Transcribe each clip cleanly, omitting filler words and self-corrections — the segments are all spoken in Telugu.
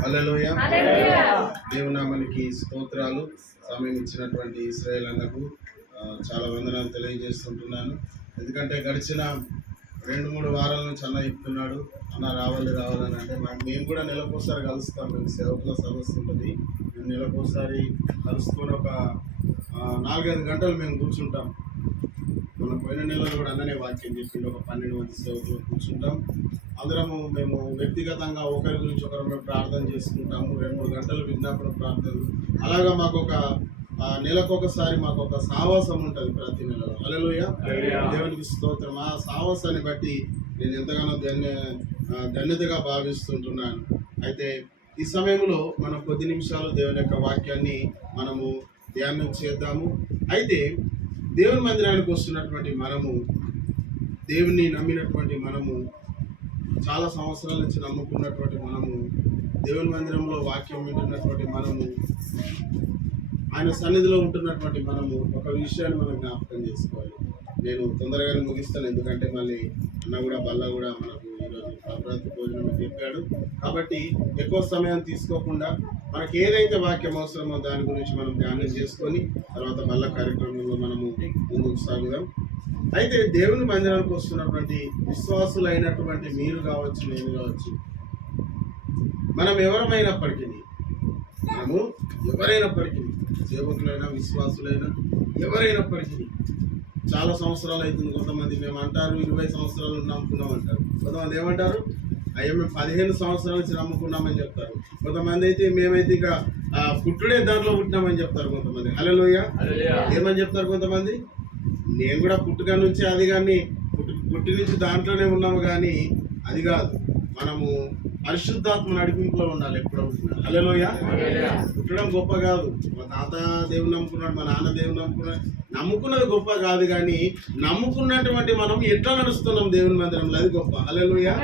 హల్లెలూయా. దేవునామానికి స్తోత్రాలు. సమయం ఇచ్చినటువంటి ఇశ్రాయేల్ అన్నకు చాలా వందనాలు తెలియజేస్తుంటున్నాను. ఎందుకంటే గడిచిన 2-3 వారాల నుంచి అన్న చెప్తున్నాడు, అన్న రావాలని. అంటే మేము కూడా నెలకోసారి కలుస్తాం. మేము సేవకుల సదస్సు ఉంటుంది, మేము నెలకోసారి కలుసుకొని ఒక 4-5 గంటలు మేము కూర్చుంటాం. మన పోయిన నెలలో కూడా అన్ననే వాక్యం చెప్పింది. ఒక 12 మంది సేవకులు కూర్చుంటాం. మేము వ్యక్తిగతంగా ఒకరి గురించి ఒకరు మేము ప్రార్థన చేసుకుంటాము. 2-3 గంటలు విజ్ఞాపన ప్రార్థనలు. అలాగా మాకు ఒక నెలకొకసారి మాకు ఒక సావాసం ఉంటుంది ప్రతి నెలలో. హల్లెలూయా. దేవునికి స్తోత్రం. ఆ సావాసాన్ని బట్టి నేను ఎంతగానో ధన్యతగా భావిస్తుంటున్నాను. అయితే ఈ సమయంలో మనం కొద్ది నిమిషాలు దేవుని యొక్క వాక్యాన్ని మనము ధ్యానం చేద్దాము. అయితే దేవుని మందిరానికి వస్తున్నటువంటి మనము, దేవుని నమ్మినటువంటి మనము, చాలా సంవత్సరాల నుంచి నమ్ముకున్నటువంటి మనము, దేవుని మందిరంలో వాక్యం వింటున్నటువంటి మనము, ఆయన సన్నిధిలో ఉంటున్నటువంటి మనము ఒక విషయాన్ని మనం జ్ఞాపకం చేసుకోవాలి. నేను తొందరగానే ముగిస్తాను, ఎందుకంటే మళ్ళీ అన్న కూడా బల్ల కూడా మనకు ఈరోజు ప్రభాతి భోజనం చెప్పాడు. కాబట్టి ఎక్కువ సమయం తీసుకోకుండా మనకి ఏదైతే వాక్యం అవసరమో దాని గురించి మనం ధ్యానం చేసుకొని తర్వాత బల్ల కార్యక్రమంలో మనము ముందుకు సాగుదాం. అయితే దేవుని మందిరానికి వస్తున్నటువంటి విశ్వాసులైనటువంటి మీరు కావచ్చు, నేను కావచ్చు, మనం ఎవరైనప్పటికీ సేవకులైనా విశ్వాసులైనా ఎవరైనప్పటికీ చాలా సంవత్సరాలు అవుతుంది. కొంతమంది మేము అంటారు 20 సంవత్సరాలు నమ్ముకున్నాం అంటారు. కొంతమంది ఏమంటారు, అయ్యో మేము 15 సంవత్సరాల నుంచి నమ్ముకున్నామని చెప్తారు. కొంతమంది అయితే మేమైతే ఇక పుట్టుడే దాంట్లో పుట్టినామని చెప్తారు. కొంతమంది హల్లెలూయా ఏమని చెప్తారు. కొంతమంది నేను కూడా పుట్టుక నుంచి అది కానీ పుట్టి నుంచి దాంట్లోనే ఉన్నాము, కానీ అది కాదు, మనము పరిశుద్ధాత్మ నడిపింపులో ఉండాలి ఎప్పుడో. హల్లెలూయా. పుట్టడం గొప్ప కాదు. మా తాత దేవుని నమ్ముకున్నాడు, మా నాన్న దేవుని నమ్ముకున్నది గొప్ప కాదు, కానీ నమ్ముకున్నటువంటి మనం ఎట్లా నడుస్తున్నాం దేవుని మందిరంలో, అది గొప్ప. హల్లెలూయా.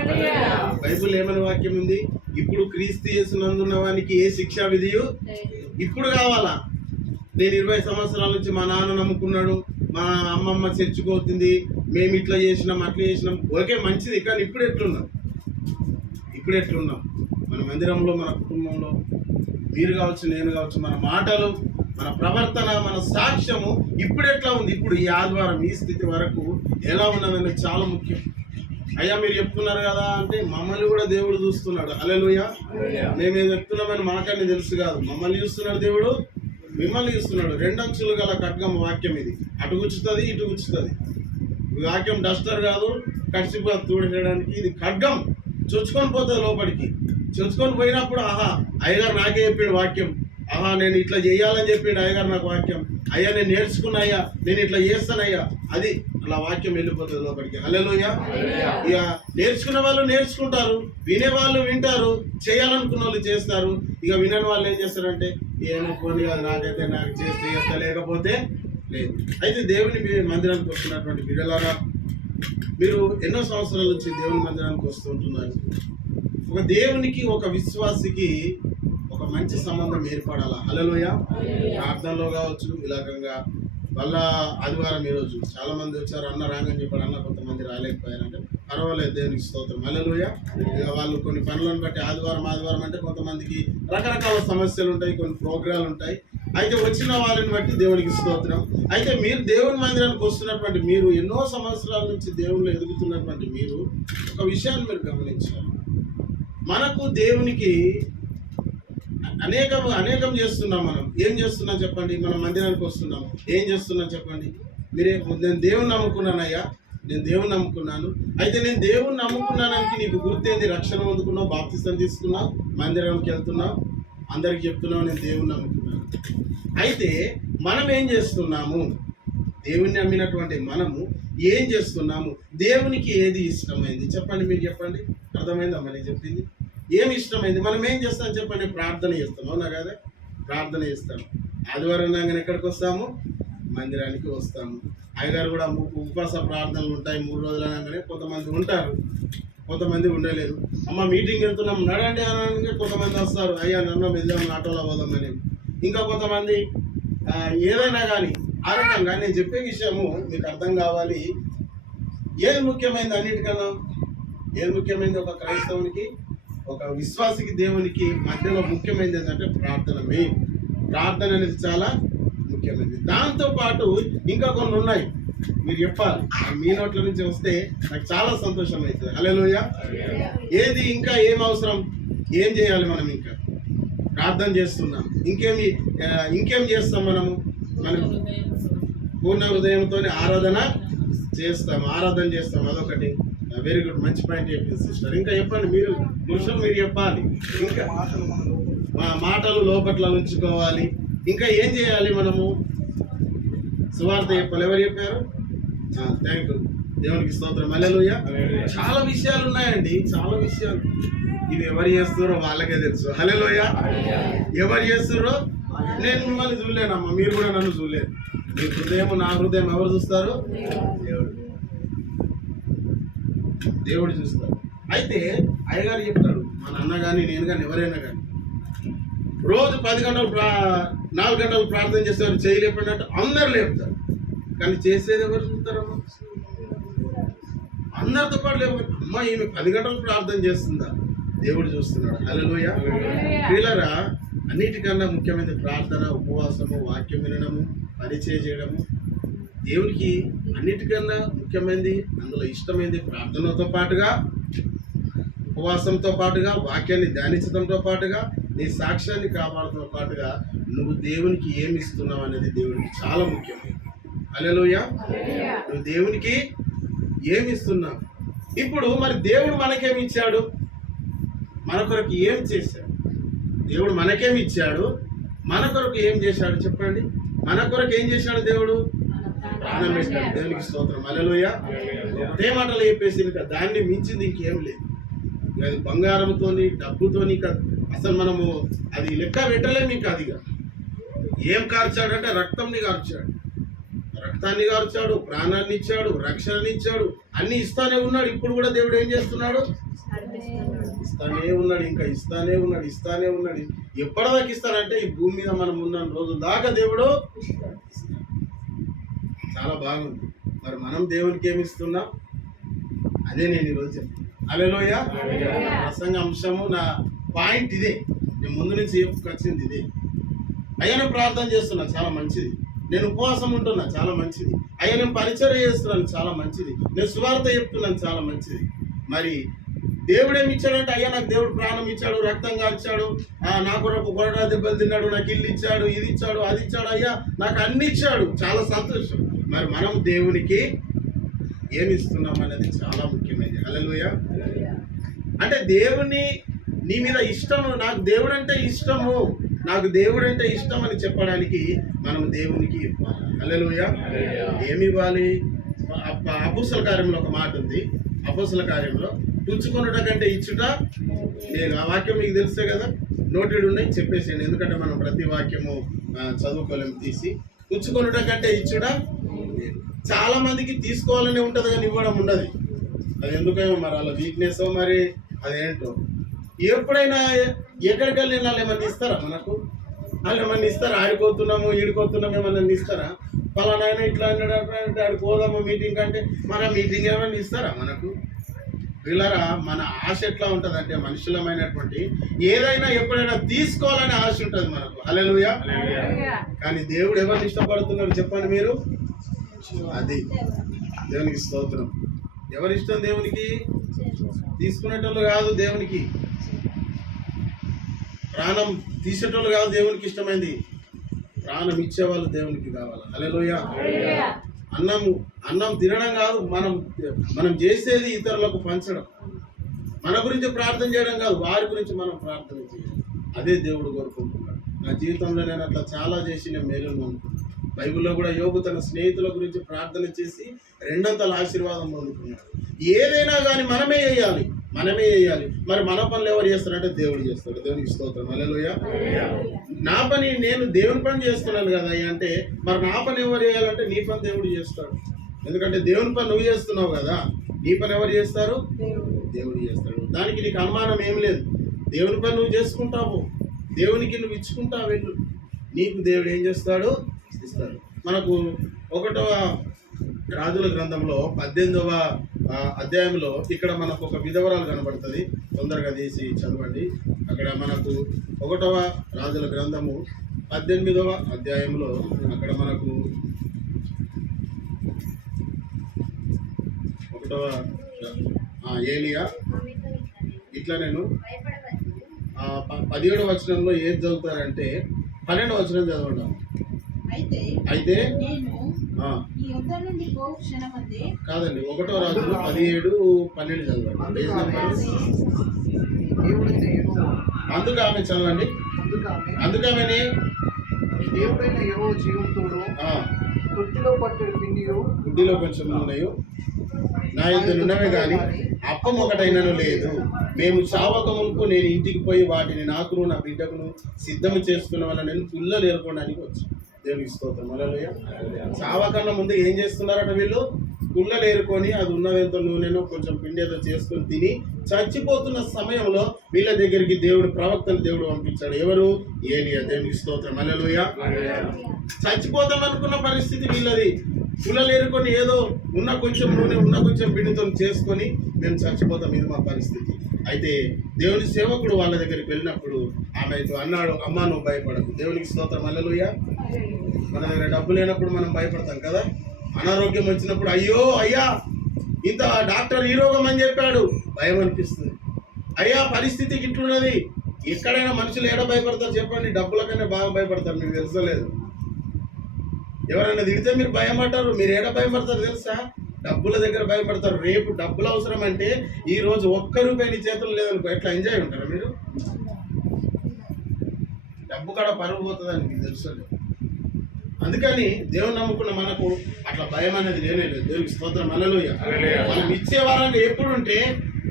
బైబిల్ ఏమని వాక్యం ఉంది, ఇప్పుడు క్రీస్తు యేసునందున్న వానికి ఏ శిక్షా విధియు ఇప్పుడు కావాలా. నేను 20 సంవత్సరాల నుంచి మా నాన్న నమ్ముకున్నాడు, మా అమ్మమ్మ చర్చిపోతుంది, మేము ఇట్లా చేసినాం అట్లా చేసినాం, ఓకే మంచిది, కానీ ఇప్పుడు ఎట్లున్నాం మన మందిరంలో, మన కుటుంబంలో, మీరు కావచ్చు, నేను కావచ్చు, మన మాటలు, మన ప్రవర్తన, మన సాక్ష్యము ఇప్పుడు ఎట్లా ఉంది, ఇప్పుడు ఈ ఆదివారం ఈ స్థితి వరకు ఎలా ఉన్నదనేది చాలా ముఖ్యం. అయ్యా మీరు చెప్తున్నారు కదా అంటే మమ్మల్ని కూడా దేవుడు చూస్తున్నాడు. హల్లెలూయా. మేమేం చెప్తున్నామని మాకన్నీ తెలుసు కాదు, మమ్మల్ని చూస్తున్నాడు దేవుడు, మిమ్మల్ని చూస్తున్నాడు. 2 అంచులు గల ఖడ్గం వాక్యం ఇది, అటు గుచ్చుతుంది ఇటు గుచ్చుతుంది. వాక్యం డస్టర్ కాదు, కడిసిపోయి తూడేయడానికి, ఇది ఖడ్గం. చొచ్చుకొని పోతుంది లోపలికి. చొచ్చుకొని పోయినప్పుడు ఆహా అయ్యగారు నాకే చెప్పిండు వాక్యం, ఆహా నేను ఇట్లా చేయాలని చెప్పిండు అయ్యగారు నాకు వాక్యం, అయ్యా నేను నేర్చుకున్నాయ్యా, నేను ఇట్లా చేస్తానయ్యా, అది అలా వాక్యం వెళ్ళిపోతుంది లోపలికి. హల్లెలూయా. ఇక నేర్చుకున్న వాళ్ళు నేర్చుకుంటారు, వినేవాళ్ళు వింటారు, చేయాలనుకున్న వాళ్ళు చేస్తారు. ఇక వినని వాళ్ళు ఏం చేస్తారంటే ఏమో పోనీ కాదు, నాకైతే నాకు చేస్తా లేకపోతే లేదు. అయితే దేవుని మందిరానికి వస్తున్నటువంటి బిడ్డలారా, మీరు ఎన్నో సంవత్సరాల నుంచి దేవుని మందిరానికి వస్తుంటున్నారు. ఒక దేవునికి ఒక విశ్వాసికి ఒక మంచి సంబంధం ఏర్పడాలా. హల్లెలూయా. ప్రార్థనలో కావచ్చు, ఇలాగంగా వల్ల ఆదివారం ఈరోజు చాలా మంది వచ్చారు, అన్న రాగని చెప్పాడు, అన్న కొంతమంది రాలేకపోయారంటే పర్వాలేదు, దేవునికి స్తోత్రం. హల్లెలూయా. ఇక వాళ్ళు కొన్ని పనులను బట్టి ఆదివారం అంటే కొంతమందికి రకరకాల సమస్యలు ఉంటాయి, కొన్ని ప్రోగ్రాలు ఉంటాయి. అయితే వచ్చిన వాళ్ళని బట్టి దేవునికి స్తోత్రం. అయితే మీరు దేవుని మందిరానికి వస్తున్నటువంటి మీరు, ఎన్నో సంవత్సరాల నుంచి దేవుళ్ళు ఎదుగుతున్నటువంటి మీరు ఒక విషయాన్ని మీరు గమనించాలి. మనకు దేవునికి అనేకం చేస్తున్నాం. మనం ఏం చేస్తున్నాం చెప్పండి? మనం మందిరానికి వస్తున్నాం, ఏం చేస్తున్నాం చెప్పండి? నేను దేవుని నమ్ముకున్నానయ్యా, నేను దేవుని నమ్ముకున్నాను. అయితే నేను దేవుని నమ్ముకున్నానికి నీకు గుర్తేంది? రక్షణ పొందుకున్నావు, బాప్తిసం తీసుకున్నావు, మందిరానికి వెళ్తున్నావు, అందరికి చెప్తున్నావు నేను దేవుని నమ్ముకున్నాను. అయితే మనం ఏం చేస్తున్నాము? దేవుని నమ్మినటువంటి మనము ఏం చేస్తున్నాము? దేవునికి ఏది ఇష్టమైంది చెప్పండి, మీరు చెప్పండి. అర్థమైందమ్మా నేను చెప్పింది? ఏమి ఇష్టమైంది? మనం ఏం చేస్తాం చెప్పండి? ప్రార్థన చేస్తాం, అవునా కదా? ప్రార్థన చేస్తాం. ఆదివారం అనగానే ఎక్కడికి వస్తాము? మందిరానికి వస్తాము. అయ్యగారు కూడా ఉపవాస ప్రార్థనలు ఉంటాయి 3 రోజులు అనగానే. కొంతమంది ఉంటారు, కొంతమంది ఉండలేరు. అమ్మ మీటింగ్ వెళ్తున్నాం నడండి అనగానే కొంతమంది వస్తారు, అయ్యా నన్ను వెళ్దాం ఆటోలో పోదామని. ఇంకా కొంతమంది ఏదైనా కానీ ఆ రకంగా. నేను చెప్పే విషయము మీకు అర్థం కావాలి. ఏది ముఖ్యమైనది? అన్నిటికన్నా ఏది ముఖ్యమైనది ఒక క్రైస్తవునికి? ఒక విశ్వాసికి దేవునికి మధ్యలో ముఖ్యమైనది ఏంటంటే ప్రార్థన. మెయిన్ ప్రార్థన అనేది చాలా ముఖ్యమైనది. దాంతో పాటు ఇంకా కొన్ని ఉన్నాయి, మీరు చెప్పాలి. మీ నోట్ల నుంచి వస్తే నాకు చాలా సంతోషం అవుతుంది. హల్లెలూయా. ఏది ఇంకా ఏం అవసరం, ఏం చేయాలి మనం? ఇంకా ప్రార్థన చేస్తున్నాం, ఇంకేం చేస్తాం మనం పూర్ణ హృదయంతో ఆరాధన చేస్తాం. అదొకటి వెరీ గుడ్, మంచి పాయింట్ చెప్పింది సిస్టర్. ఇంకా చెప్పండి, మీరు పురుషులు మీరు చెప్పాలి. ఇంకా మాటలు లోపట్ల ఉంచుకోవాలి. ఇంకా ఏం చేయాలి మనము? సువార్త చెప్పాలి. ఎవరు చెప్పారు? థ్యాంక్ యూ, దేవునికి స్తోత్రం. హల్లెలూయా. చాలా విషయాలు ఉన్నాయండి, చాలా విషయాలు. ఇవి ఎవరు చేస్తారో వాళ్ళకే తెలుసు. హల్లెలూయా. ఎవరు చేస్తారో నేను మిమ్మల్ని చూడలేనమ్మా, మీరు కూడా నన్ను చూడలేరు. మీ హృదయం నా హృదయం ఎవరు చూస్తారు? దేవుడు చూస్తాడు. అయితే అయ్యగారు చెప్తాడు, మా నాన్న కానీ నేను కానీ ఎవరైనా కానీ రోజు 10 గంటలు 4 గంటలు ప్రార్థన చేసేవారు చేయలేకపోయినట్టు అందరు లేపుతారు. కానీ చేసేది ఎవరు చూస్తారమ్మా? అందరితో పాటు లేకపోతే అమ్మ ఈమె 10 గంటలు ప్రార్థన చేస్తుందా? దేవుడు చూస్తున్నాడు. హల్లెలూయా. ప్రియులారా, అన్నిటికన్నా ముఖ్యమైన ప్రార్థన, ఉపవాసము, వాక్యం వినడము, పరిచయం చేయడము. దేవునికి అన్నిటికన్నా ముఖ్యమైనది, అందులో ఇష్టమైనది ప్రార్థనతో పాటుగా, ఉపవాసంతో పాటుగా, వాక్యాన్ని ధ్యానించడంతో పాటుగా, నీ సాక్ష్యాన్ని కాపాడటంతో పాటుగా నువ్వు దేవునికి ఏమి ఇస్తున్నావు అనేది దేవునికి చాలా ముఖ్యమైనది. హల్లెలూయా. నువ్వు దేవునికి ఏమి ఇస్తున్నావు? ఇప్పుడు మరి దేవుడు మనకేమి ఇచ్చాడు? మన కొరకు ఏం చేశాడు? దేవుడు మనకేమి ఇచ్చాడు? మన కొరకు ఏం చేశాడు చెప్పండి. మన కొరకు ఏం చేశాడు దేవుడు? ప్రాణం పెట్టాడు. దేవునికి స్తోత్రం. హల్లెలూయా. ఒకటే మాటలు చెప్పేసి ఇంకా దాన్ని మించింది ఇంకేం లేదు. అది బంగారంతోని డబ్బుతోని అసలు మనము అది లెక్క పెట్టలేము. ఇంకా అదిగా ఏం కార్చాడంటే రక్తంని కార్చాడు, రక్తాన్ని కార్చాడు, ప్రాణాన్ని ఇచ్చాడు, రక్షణని ఇచ్చాడు, అన్ని ఇస్తానే ఉన్నాడు. ఇప్పుడు కూడా దేవుడు ఏం చేస్తున్నాడు? ఇస్తానే ఉన్నాడు, ఇంకా ఇస్తానే ఉన్నాడు. ఎప్పటిదాకా ఇస్తాడంటే ఈ భూమి మీద మనం ఉన్న రోజు దాకా దేవుడు. చాలా బాగుంది. మరి మనం దేవునికి ఏమి ఇస్తున్నాం? అదే నేను ఈరోజు చెప్తాను. హల్లెలూయా. ప్రసంగ అంశము నా పాయింట్ ఇదే, నేను ముందు నుంచి చెప్పుకొచ్చింది ఇదే. అయ్యా నేను ప్రార్థన చేస్తున్నా, చాలా మంచిది. నేను ఉపవాసం ఉంటున్నా, చాలా మంచిది. అయ్యా నేను పరిచర్య చేస్తున్నాను, చాలా మంచిది. నేను సువార్త చెప్తున్నాను, చాలా మంచిది. మరి దేవుడు ఏమి ఇచ్చాడంటే, అయ్యా నాకు దేవుడు ప్రాణం ఇచ్చాడు, రక్తం కార్చాడు, నా కొరకు గొడవ దెబ్బలు తిన్నాడు, నాకు ఇల్లు ఇచ్చాడు, ఇది ఇచ్చాడు, అది ఇచ్చాడు, అయ్యా నాకు అన్ని ఇచ్చాడు, చాలా సంతోషం. మరి మనం దేవునికి ఏమి ఇస్తున్నాం అనేది చాలా ముఖ్యమైనది. హల్లెలూయా. అంటే దేవుని నీ మీద ఇష్టము, నాకు దేవుడు అంటే ఇష్టము, నాకు దేవుడు అంటే ఇష్టం అని చెప్పడానికి మనం దేవునికి ఇవ్వాలి. హల్లెలూయా. ఏమి ఇవ్వాలి? అపోస్తల కార్యంలో ఒక మాట ఉంది. అపోస్తల కార్యంలో పుచ్చుకొనుట కంటే ఇచ్చుట నేను, ఆ వాక్యం మీకు తెలుస్తే కదా, నోటెడ్ ఉన్నాయి, చెప్పేసాను. ఎందుకంటే మనం ప్రతి వాక్యము చదువుకోలేము తీసి. పుచ్చుకొనుట కంటే ఇచ్చుట. చాలా మందికి తీసుకోవాలనే ఉంటుంది కానీ ఇవ్వడం ఉండదు. అది ఎందుకేమో మరి అలా వీక్నెస్, మరి అదేంటో. ఎప్పుడైనా ఎక్కడికి వెళ్ళి వాళ్ళు ఏమన్నా ఇస్తారా మనకు? వాళ్ళు ఏమన్నా ఇస్తారా? ఆడిపోతున్నాము ఈడిపోతున్నాము ఏమన్నా ఇస్తారా? పలానా ఆయన ఇట్లా అన్నాడు అంటే ఆడికి పోదాము మీటింగ్ అంటే, మన మీటింగ్ ఏమన్నా ఇస్తారా మనకు? వీళ్ళరా మన ఆశ ఎట్లా ఉంటుంది అంటే, మనుషులమైనటువంటి ఏదైనా ఎప్పుడైనా తీసుకోవాలనే ఆశ ఉంటుంది మనకు. హల్లెలూయా. కానీ దేవుడు ఎవరిని ఇష్టపడుతున్నాడు చెప్పండి మీరు? అది దేవునికి స్తోత్రం. ఎవరి ఇష్టం దేవునికి? తీసుకునేటోళ్ళు కాదు దేవునికి, ప్రాణం తీసేటోళ్ళు కాదు దేవునికి ఇష్టమైంది, ప్రాణం ఇచ్చేవాళ్ళు దేవునికి కావాలి. హల్లెలూయా. అన్నం తినడం కాదు, మనం చేసేది ఇతరులకు పంచడం. మన గురించి ప్రార్థన చేయడం కాదు, వారి గురించి మనం ప్రార్థన చేయాలి. అదే దేవుడు కోరుకుంటున్నాడు. నా జీవితంలో నేను అట్లా చాలా చేసి నేను మేలును అనుకున్నాను. బైబిల్లో కూడా యోబు తన స్నేహితుల గురించి ప్రార్థన చేసి 200 ఆశీర్వాదం పొందుకున్నాడు. ఏదైనా కానీ మనమే చేయాలి. మరి మన పనులు ఎవరు చేస్తారంటే దేవుడు చేస్తాడు. దేవునికి స్తోత్రం. హల్లెలూయా. నా పని నేను దేవుని పని చేస్తున్నాను కదా అంటే, మరి నా పని ఎవరు చేయాలంటే నీ పని దేవుడు చేస్తాడు. ఎందుకంటే దేవుని పని నువ్వు చేస్తున్నావు కదా, నీ పని ఎవరు చేస్తారు? దేవుడు చేస్తాడు. దానికి నీకు అనుమానం ఏం లేదు. దేవుని పని నువ్వు చేసుకుంటావు, దేవునికి నువ్వు ఇచ్చుకుంటావు, వెళ్ళు, నీకు దేవుడు ఏం చేస్తాడు? ఇస్తాడు. మనకు 1వ రాజుల గ్రంథంలో 18వ అధ్యాయంలో ఇక్కడ మనకు ఒక విధవరాలు కనబడుతుంది. తొందరగా తీసి చదవండి. అక్కడ మనకు 1వ రాజుల గ్రంథము 18వ అధ్యాయంలో అక్కడ మనకు 1వ ఏలియా ఇట్లా నేను 17వ వచనంలో ఏది చదువుతారంటే 12వ వచనం చదవడం. అయితే కాదండి, 1వ రాజులు 17-12 చదవండి. అందుకు ఆమె చదవండి. అందుకని దేవుడైన యెహోవా జీవంతోడు తొట్టిలో పట్టెడు పిండియు గుడ్డిలో కొంచెం ఉన్నాయో నా ఇద్దరు ఉన్నవే కానీ అప్పం ఒకటైనను లేదు. మేము చావకమునుకు నేను ఇంటికి పోయి వాటిని నాకును నా బిడ్డకును సిద్ధం చేసుకున్న వల్ల నేను పుల్లలు ఏర్పడడానికి వచ్చాను. దేవునికి స్తోత్రం. హల్లెలూయా. చావకన్నా ముందు ఏం చేస్తున్నారట వీళ్ళు? పుల్లలు ఏరుకొని అది ఉన్నదెంతో నూనెనో కొంచెం పిండి ఏదో చేసుకొని తిని చచ్చిపోతున్న సమయంలో వీళ్ళ దగ్గరికి దేవుడు ప్రవక్తను దేవుడు పంపించాడు. ఎవరు? ఏలియా. దేవునికి స్తోత్రం. హల్లెలూయా. చచ్చిపోతాం అనుకున్న పరిస్థితి వీళ్ళది. పుల్లలు ఏరుకొని ఏదో ఉన్న కొంచెం నూనె ఉన్న కొంచెం పిండితో చేసుకొని మేము చచ్చిపోతాం, ఇది మా పరిస్థితి. అయితే దేవుని సేవకుడు వాళ్ళ దగ్గరికి వెళ్ళినప్పుడు ఆమెతో అన్నాడు, అమ్మా నువ్వు భయపడకు. దేవునికి స్తోత్రం. హల్లెలూయా. మన దగ్గర డబ్బు లేనప్పుడు మనం భయపడతాం కదా. అనారోగ్యం వచ్చినప్పుడు అయ్యా ఇంత డాక్టర్ ఈ రోగం అని చెప్పాడు, భయం అనిపిస్తుంది. అయ్యా పరిస్థితికి ఇట్లున్నది. ఎక్కడైనా మనుషులు ఏడ భయపడతారు చెప్పండి? డబ్బులకన్నా బాగా భయపడతారు. మీకు తెలుసలేదు? ఎవరైనా తిడితే మీరు భయపడతారు. మీరు ఏడ భయపడతారు తెలుసా? డబ్బుల దగ్గర భయపడతారు. రేపు డబ్బులు అవసరం అంటే ఈ రోజు ₹1 నీ చేతులు లేదనుకో, ఎట్లా ఎంజాయ్ ఉంటారా మీరు? డబ్బు కాడ పరుగు పోతుందని మీకు తెలుసలేదు. అందుకని దేవుని నమ్ముకున్న మనకు అట్లా భయం అనేది లేనే లేదు. దేవునికి స్తోత్రం. హల్లెలూయా. మనం ఇచ్చే వారంగా ఎప్పుడు ఉంటే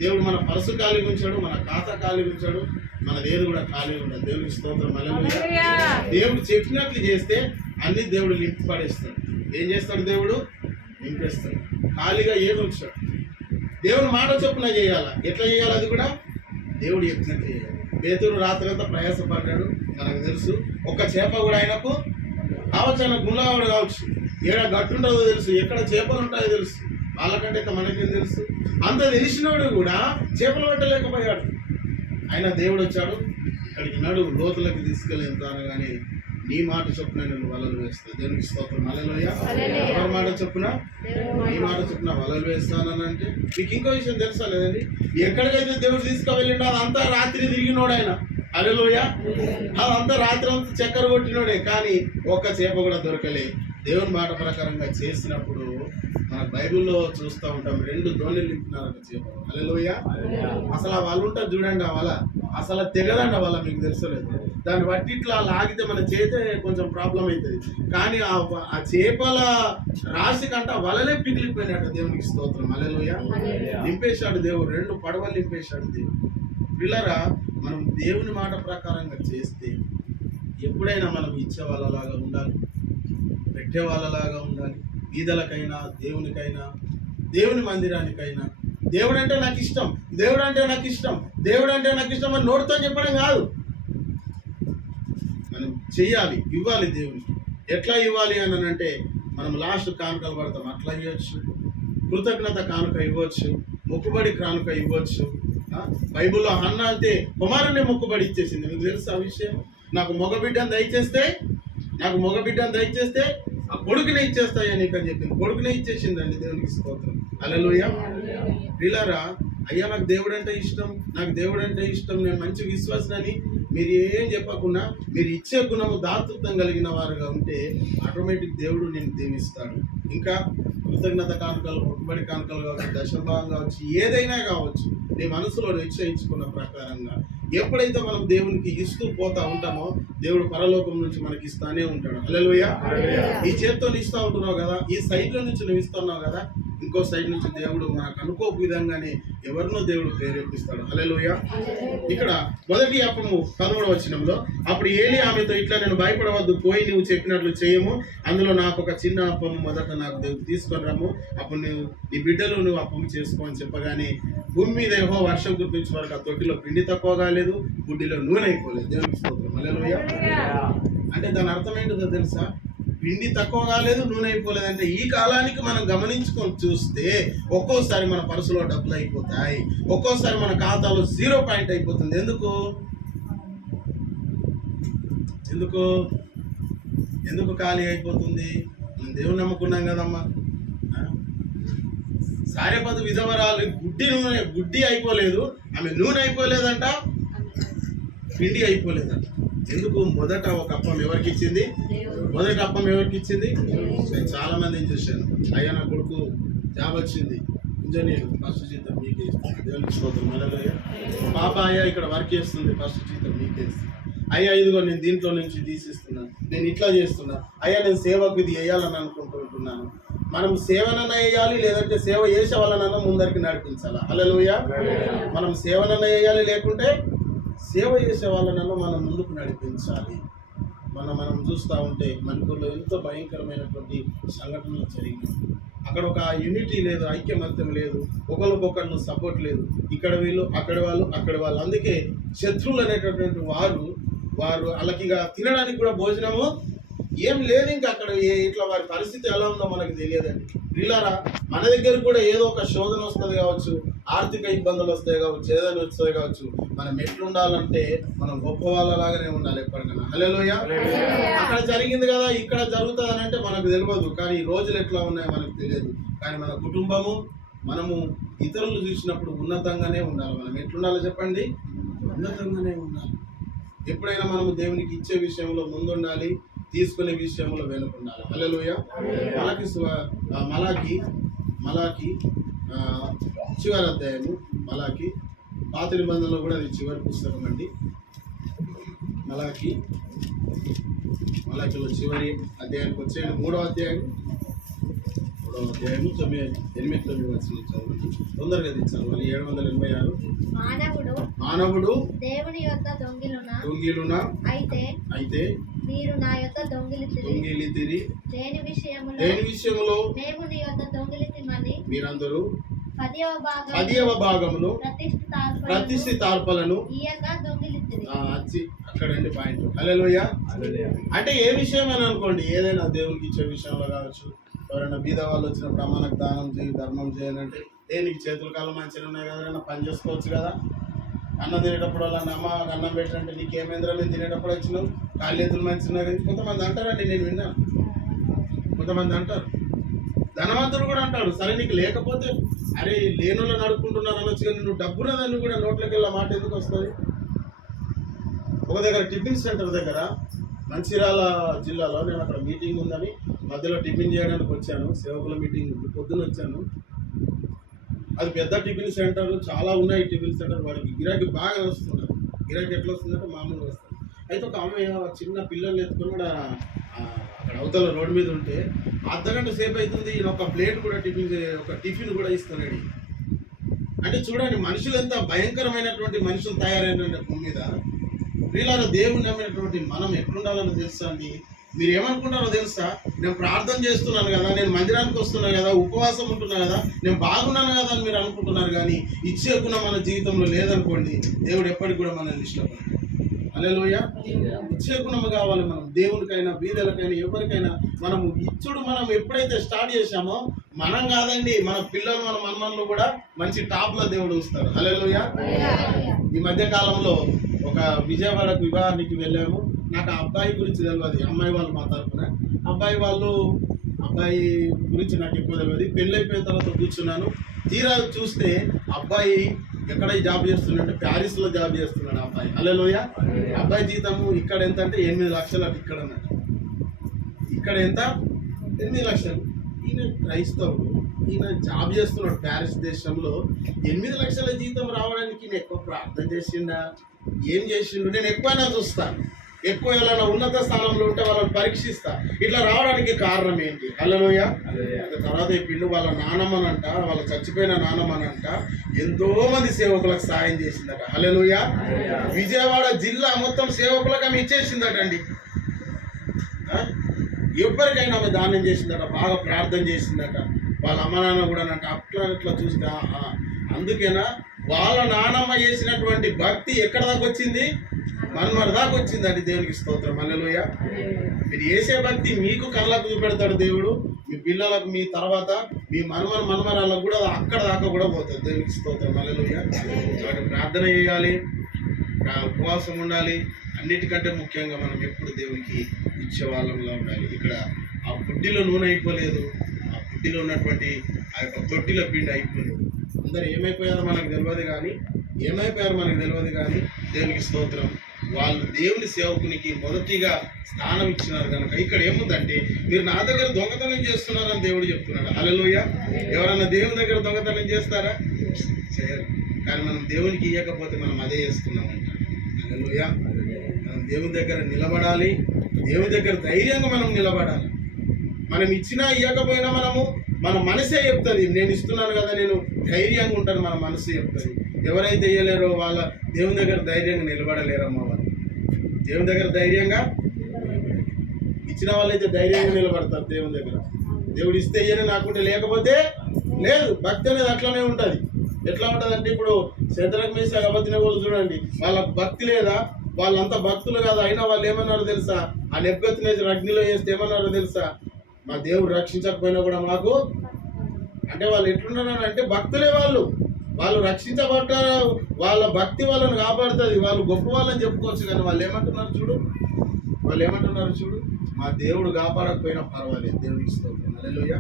దేవుడు మన పర్సు ఖాళీ ఉంచాడు, మన ఖాతా ఖాళీ ఉంచాడు, మన దేవుడు కూడా ఖాళీ ఉండదు. దేవునికి స్తోత్రం. హల్లెలూయా. దేవుడు చెప్పినట్లు చేస్తే అన్ని దేవుడు నింపి పడేస్తాడు. ఏం చేస్తాడు? దేవుడు నింపేస్తాడు. ఖాళీగా ఏది ఉంచాడు? దేవుని మాట చొప్పున చేయాలా. ఎట్లా చేయాలి? అది కూడా దేవుడు చెప్పినట్టు చేయాలి. పేతురు రాత్రంతా ప్రయాసపడ్డాడు, మనకు తెలుసు. ఒక్క చేప కూడా ఆయనకు కావచ్చు, ఆయన గుండ్లవాడు కావచ్చు, ఏడ గట్టు ఉంటుందో తెలుసు, ఎక్కడ చేపలు ఉంటాయో తెలుసు. వాళ్ళకంటే మనకేం తెలుసు? అంత తెలిసినవాడు కూడా చేపలు పట్టలేకపోయాడు. ఆయన దేవుడు వచ్చాడు, ఇక్కడికి నడు లోతులకి తీసుకెళ్ళేంత అనగానే నీ మాట చొప్పున నేను వలలు వేస్తాను. దేవునికి స్తోత్రం. హల్లెలూయా. ఎవరి మాట చొప్పున? నీ మాట చొప్పున వలలు వేస్తానని అంటే మీకు ఇంకో విషయం తెలుసా లేదండి? ఎక్కడికైతే దేవుడు తీసుకువెళ్ళిండో అదంతా రాత్రి తిరిగినోడు ఆయన. హల్లెలూయా. అదంతా రాత్రి అంతా చక్కెర కొట్టినోడే, కానీ ఒక్క చేప కూడా దొరకలే. దేవుని మాట ప్రకారంగా చేసినప్పుడు మన బైబిల్లో చూస్తూ ఉంటాం, 2 దోణిలు నింపినారు చేపలు. హల్లెలూయా. అసలు వాళ్ళు ఉంటారు చూడండి, ఆ వల అసలు తెగదండి వల్ల, మీకు తెలుసలేదు. దాన్ని బట్టి ఇట్లా లాగితే మన చేతే కొంచెం ప్రాబ్లం అవుతుంది, కానీ ఆ చేపల రాశి కంట వలలే పిగిలిపోయినట్టు. దేవునికి స్తోత్రం. హల్లెలూయా. నింపేశాడు దేవుడు, 2 పడవలు నింపేశాడు దేవుడు. పిల్లరా, మనం దేవుని మాట ప్రకారంగా చేస్తే ఎప్పుడైనా మనం ఇచ్చే వాళ్ళలాగా ఉండాలి, పెట్టే వాళ్ళలాగా ఉండాలి. బీదలకైనా, దేవునికైనా, దేవుని మందిరానికైనా దేవుడు అంటే నాకు ఇష్టం, దేవుడు అంటే నాకు ఇష్టం, దేవుడు అంటే నాకు ఇష్టం అని నోటితో చెప్పడం కాదు. మనం చెయ్యాలి, ఇవ్వాలి దేవునికి. ఎట్లా ఇవ్వాలి అని అంటే మనం లాస్ట్ కానుకలు పడతాం, అట్లా ఇవ్వచ్చు. కృతజ్ఞత కానుక ఇవ్వచ్చు, మొక్కుబడి కానుక ఇవ్వచ్చు. బైబిల్లో హన్న అంటే కుమారుని మొక్కుబడి ఇచ్చేసింది. మీకు తెలుసు ఆ విషయం? నాకు మగబిడ్డను దయచేస్తే ఆ కొడుకునే ఇచ్చేస్తాయని నీకు అని చెప్పింది. కొడుకునే ఇచ్చేసిందండి. దేవునికి స్తోత్రం. హల్లెలూయా. ప్రియులారా, అయ్యా నాకు దేవుడు అంటే ఇష్టం, నాకు దేవుడు అంటే ఇష్టం, నేను మంచి విశ్వాసనని మీరు ఏం చెప్పకుండా మీరు ఇచ్చే గుణము దాతృత్వం కలిగిన వారుగా ఉంటే ఆటోమేటిక్ దేవుడు నేను దీవిస్తాడు. ఇంకా కృతజ్ఞత కానుకలు, మొక్కుబడి కానుకలు కావచ్చు, దశభాగం కావచ్చు, ఏదైనా కావచ్చు, నీ మనసులో నిశ్చయించుకున్న ప్రకారంగా ఎప్పుడైతే మనం దేవునికి ఇస్తూ పోతా ఉంటామో దేవుడు పరలోకం నుంచి మనకి ఇస్తానే ఉంటాడు. హల్లెలూయా. ఈ చేత్తో ఇస్తూ ఉంటున్నావు కదా, ఈ సైడ్లో నుంచి నువ్వు ఇస్తున్నావు కదా, ఇంకో సైడ్ నుంచి దేవుడు మనకు అనుకోక విధంగానే ఎవరినో దేవుడు ప్రేరేపిస్తాడు. హల్లెలూయా. ఇక్కడ మొదటి అప్పము 13వ వచనంలో, అప్పుడు ఏలీ ఆమెతో ఇట్లా, నేను భయపడవద్దు, పోయి నువ్వు చెప్పినట్లు చేయము, అందులో నాకు ఒక చిన్న అప్పము మొదట నాకు దేవుడు తీసుకొని రమ్ము, అప్పుడు నీ బిడ్డలు నువ్వు అప్పము చేసుకో అని చెప్పగానే భూమి మీద ఏవో వర్షం కురిపించే వరకు ఆ తొట్టిలో పిండి తక్కువ కాలేదు, గుడ్డిలో నూనె అయిపోలేదు. దేవునికి స్తోత్రం. హల్లెలూయా. అంటే దాని అర్థం ఏంటో తెలుసా? పిండి తక్కువ కాలేదు, నూనె అయిపోలేదు. అంటే ఈ కాలానికి మనం గమనించుకొని చూస్తే ఒక్కోసారి మన పర్సులో డబ్బులు అయిపోతాయి, ఒక్కోసారి మన ఖాతాలో 0 పాయింట్ అయిపోతుంది. ఎందుకు ఎందుకు ఎందుకు ఖాళీ అయిపోతుంది? మనం దేవుని నమ్ముకున్నాం కదమ్మా. సారెపదు విధవరాలు గుడ్డి అయిపోలేదు, ఆమె నూనె అయిపోలేదంట, పిండి అయిపోలేదంట. ఎందుకు? మొదట ఒక అప్పం ఎవరికి ఇచ్చింది? మొదటి అప్పం ఎవరికి ఇచ్చింది? నేను చాలా మందిని చూశాను, అయ్యా నా కొడుకు జాబ్ వచ్చింది, ఇంజనీర్, ఫస్ట్ జీతం మీకే ఇస్తాను, దేవునికి స్తోత్రం, హల్లెలూయా. పాప అయ్యా ఇక్కడ వర్క్ చేస్తుంది, ఫస్ట్ జీతం మీకే ఇస్తాను. అయ్యా ఇదిగో నేను దీంట్లో నుంచి తీసిస్తున్నాను, నేను ఇట్లా చేస్తున్నా, అయ్యా నేను సేవకు ఇది వేయాలని అనుకుంటున్నాను. మనం సేవనన్నా వేయాలి, లేదంటే సేవ చేసే వాళ్ళనన్నా ముందరికి నడిపించాలి. హల్లెలూయా. మనం సేవనన్నా వేయాలి, లేకుంటే సేవ చేసే వాళ్ళనన్నా మనం ముందుకు నడిపించాలి. మనం చూస్తూ ఉంటే మణిపూర్లో ఎంతో భయంకరమైనటువంటి సంఘటనలు జరిగినాయి. అక్కడ ఒక యూనిటీ లేదు, ఐక్యమత్యం లేదు, ఒకరికొకరు సపోర్ట్ లేదు. ఇక్కడ వీళ్ళు, అక్కడ వాళ్ళు. అందుకే శత్రువులు అనేటటువంటి వారు వాళ్ళకిగా తినడానికి కూడా భోజనము ఏం లేదు. ఇంకా అక్కడ ఇట్లా వారి పరిస్థితి ఎలా ఉందో మనకు తెలియదండి. వీళ్ళారా, మన దగ్గర కూడా ఏదో ఒక శోధన వస్తుంది కావచ్చు, ఆర్థిక ఇబ్బందులు వస్తాయి కావచ్చు, ఏదైనా వస్తాయి కావచ్చు. మనం ఎట్లుండాలంటే మనం గొప్ప వాళ్ళలాగానే ఉండాలి ఎప్పటికైనా. హల్లెలూయా. అక్కడ జరిగింది కదా, ఇక్కడ జరుగుతుంది అని అంటే మనకు తెలియదు, కానీ ఈ రోజులు ఎట్లా ఉన్నాయో మనకు తెలియదు. కానీ మన కుటుంబము, మనము ఇతరులు చూసినప్పుడు ఉన్నతంగానే ఉండాలి. మనం ఎట్లుండాలో చెప్పండి? ఉన్నతంగానే ఉండాలి. ఎప్పుడైనా మనము దేవునికి ఇచ్చే విషయంలో ముందుండాలి, తీసుకునే విషయంలో వెనుకుండాలి. హల్లెలూయా. మలాకి చివరి అధ్యాయము, మలాకి పాత నిబంధనలో కూడా అది చివరి పుస్తకం అండి. మలాకిలో చివరి అధ్యాయానికి వచ్చేయండి. 3వ అధ్యాయము 8-9 వచనం చదవండి. తొందరగా తెచ్చాను. మళ్ళీ 786. మానవుడు దేవుని యొద్ద దొంగిలున అయితే మీరు నా యొద్ద దొంగిలితిరి. దేని విషయములో మేము నీ యొద్ద దొంగిలితిమని మీరందరూ 10వ భాగమును ప్రతిష్ఠితార్పణలను ఇయ్యక దొంగిలితిరి. అక్కడండి పాయింట్. హల్లెలూయా. అంటే ఏ విషయం అని అనుకోండి, ఏదైనా దేవునికి ఇచ్చే విషయంలో కావచ్చు. ఎవరైనా బీద వాళ్ళు వచ్చినప్పుడు అమ్మనకు దానం చేయి, ధర్మం చేయాలంటే నీకు చేతుల కాలం మంచిగా ఉన్నాయి కదా, పని చేసుకోవచ్చు కదా. అన్నం తినేటప్పుడు వాళ్ళ అమ్మ అన్నం పెట్టంటే నీకేమైందిరా, మేము తినేటప్పుడు వచ్చినావు, కాళ్ళు చేతులు మంచిగా ఉన్నాయి కదా. కొంతమంది అంటారండి, నేను విన్నాను, కొంతమంది అంటారు. ధనవంతుడు కూడా అంటాడు, సరే నీకు లేకపోతే అరే లేనులో నడుపుకుంటున్నాను అనొచ్చు, కానీ నువ్వు డబ్బున్నదాన్ని కూడా నోట్లోకి వెళ్ళే మాట ఎందుకు వస్తుంది? ఒక దగ్గర టిఫిన్ సెంటర్ దగ్గర, మంచిర్యాల జిల్లాలో, నేను అక్కడ మీటింగ్ ఉందని మధ్యలో టిఫిన్ చేయడానికి వచ్చాను. సేవకుల మీటింగ్ పొద్దున వచ్చాను. అది పెద్ద టిఫిన్ సెంటర్, చాలా ఉన్నాయి టిఫిన్ సెంటర్. వాడికి గిరాకీ బాగా వస్తున్నారు. గిరాకీ ఎట్లా వస్తుందంటే మామూలుగా వస్తుంది. అయితే ఒక ఆమె చిన్న పిల్లల్ని ఎత్తుకుని కూడా అక్కడ అవతల రోడ్డు మీద ఉంటే అర్ధగంట సేపు అవుతుంది, ఈయన ఒక ప్లేట్ కూడా టిఫిన్ కూడా ఇస్తున్నాడు. అంటే చూడండి, మనుషులు ఎంత భయంకరమైనటువంటి మనుషులు తయారైన భూమి మీద. వీళ్ళ దేవుని నమ్మినటువంటి మనం ఎట్లుండాలని తెలుసా అండి? మీరు ఏమనుకుంటారో తెలుసా? నేను ప్రార్థన చేస్తున్నాను కదా, నేను మందిరానికి వస్తున్నాను కదా, ఉపవాసం ఉంటున్నాను కదా, నేను బాగున్నాను కదా అని మీరు అనుకుంటున్నారు. కానీ ఇచ్చే గుణం మన జీవితంలో లేదనుకోండి, దేవుడు ఎప్పటికి కూడా మనల్ని ఇష్టపడతాడు. హల్లెలూయా. ఇచ్చే గుణము కావాలి. మనం దేవునికైనా, బీదలకైనా, ఎవరికైనా మనము ఇచ్చుడు మనం ఎప్పుడైతే స్టార్ట్ చేశామో, మనం కాదండి, మన పిల్లలు, మన మనమన్లు కూడా మంచి టాప్లో దేవుడు వస్తారు. హల్లెలూయా. ఈ మధ్య కాలంలో ఒక విజయవాడకు వివాహానికి వెళ్ళాము. నాకు ఆ అబ్బాయి గురించి తెలియదు, అమ్మాయి వాళ్ళు మా తరఫున. అబ్బాయి గురించి నాకు ఎక్కువ తెలియదు. పెళ్ళి అయిపోయిన తర్వాత కూర్చున్నాను. తీరా చూస్తే అబ్బాయి ఎక్కడ జాబ్ చేస్తున్నాడంటే ప్యారిస్లో జాబ్ చేస్తున్నాడు అబ్బాయి. హల్లెలూయా. అబ్బాయి జీతము ఇక్కడ ఎంత అంటే 8 లక్షలు. ఇక్కడ అన్నట్టు ఇక్కడ ఎంత? 8 లక్షలు. ఈయన క్రైస్తవుడు, ఈయన జాబ్ చేస్తున్నాడు ప్యారిస్ దేశంలో. 8 లక్షల జీతం రావడానికి నేను ఎక్కువ ప్రార్థన చేసిండా, ఏం చేసిండు? నేను ఎక్కువైనా చూస్తాను. ఎక్కువ ఎవరైనా ఉన్నత స్థానంలో ఉంటే వాళ్ళని పరీక్షిస్తా. ఇట్లా రావడానికి కారణం ఏంటి? హల్లెలూయా. తర్వాత ఈ పిల్లు వాళ్ళ నానమ్మనంట, వాళ్ళ చచ్చిపోయిన నానమ్మనంట ఎంతో మంది సేవకులకు సాయం చేసిందట. హల్లెలూయా. విజయవాడ జిల్లా మొత్తం సేవకులకు ఆమె ఇచ్చేసిందటండి. ఎవరికైనా ఆమె దానం చేసిందట, బాగా ప్రార్థన చేసిందట. వాళ్ళ అమ్మ నాన్న కూడా అంట అట్లా చూస్తే అందుకేనా వాళ్ళ నానమ్మ చేసినటువంటి భక్తి ఎక్కడ దాకా వచ్చింది? మన్మర దాకా వచ్చిందండి. దేవునికి స్తోత్రం. హల్లెలూయా. మీరు చేసే భక్తి మీకు కళ్ళకు చూపెడతాడు దేవుడు. మీ పిల్లలకు, మీ తర్వాత మీ మనమరాలకు కూడా అక్కడ దాకా కూడా పోతుంది. దేవునికి స్తోత్రం. హల్లెలూయా. కాబట్టి ప్రార్థన చేయాలి, ఉపవాసం ఉండాలి. అన్నిటికంటే ముఖ్యంగా మనం ఎప్పుడు దేవునికి ఇచ్చే వాళ్ళంగా ఉండాలి. ఇక్కడ ఆ బుడ్డిలో నూనె అయిపోలేదు, ఆ బుడ్డిలో ఉన్నటువంటి ఆ యొక్క తొట్టిలో పిండి అయిపోలేదు. అందరు ఏమైపోయారో మనకు తెలియదు కానీ దేవునికి స్తోత్రం. వాళ్ళు దేవుని సేవకునికి మొదటిగా స్థానం ఇచ్చినారు కనుక ఇక్కడ ఏముందంటే, మీరు నా దగ్గర దొంగతనం చేస్తున్నారని దేవుడు చెప్తున్నాడు. హల్లెలూయా. ఎవరన్నా దేవుని దగ్గర దొంగతనం చేస్తారా? చేయరు. కానీ మనం దేవునికి ఇవ్వకపోతే మనం అదే చేస్తున్నామంట. హల్లెలూయా. మనం దేవుని దగ్గర నిలబడాలి, దేవుని దగ్గర ధైర్యంగా మనం నిలబడాలి. మనం ఇచ్చినా ఇవ్వకపోయినా మన మనసే చెప్తుంది, నేను ఇస్తున్నాను కదా, నేను ధైర్యంగా ఉంటాను. మన మనసు చెప్తుంది. ఎవరైతే ఇయ్యలేరో వాళ్ళ దేవుని దగ్గర ధైర్యంగా నిలబడలేరమ్మా. వాళ్ళు దేవుని దగ్గర ధైర్యంగా ఇచ్చిన వాళ్ళైతే ధైర్యంగా నిలబడతారు దేవుని దగ్గర. దేవుడు ఇస్తే ఇయ్యని, నాకుంటే లేకపోతే లేదు. భక్తి అనేది అట్లానే ఉంటుంది. ఎట్లా ఉంటుంది అంటే, ఇప్పుడు శత్రుఘ్న మేషాకు అబద్ధినగోళ్ళు చూడండి, వాళ్ళకు భక్తి లేదా? వాళ్ళంతా భక్తులు కాదు, అయినా వాళ్ళు ఏమన్నారో తెలుసా? ఆ నెబుకద్నెజరు అగ్నిలో వేస్తే ఏమన్నారో తెలుసా? మా దేవుడు రక్షించకపోయినా కూడా మాకు, అంటే వాళ్ళు ఎట్లున్నారు అంటే భక్తులే. వాళ్ళు రక్షించబడ్డారు, వాళ్ళ భక్తి వాళ్ళని కాపాడుతుంది, వాళ్ళు గొప్ప వాళ్ళని చెప్పుకోవచ్చు. కానీ వాళ్ళు ఏమంటున్నారు చూడు, మా దేవుడు కాపాడకపోయినా పర్వాలేదు. దేవుడికి స్తోత్రం. హల్లెలూయా.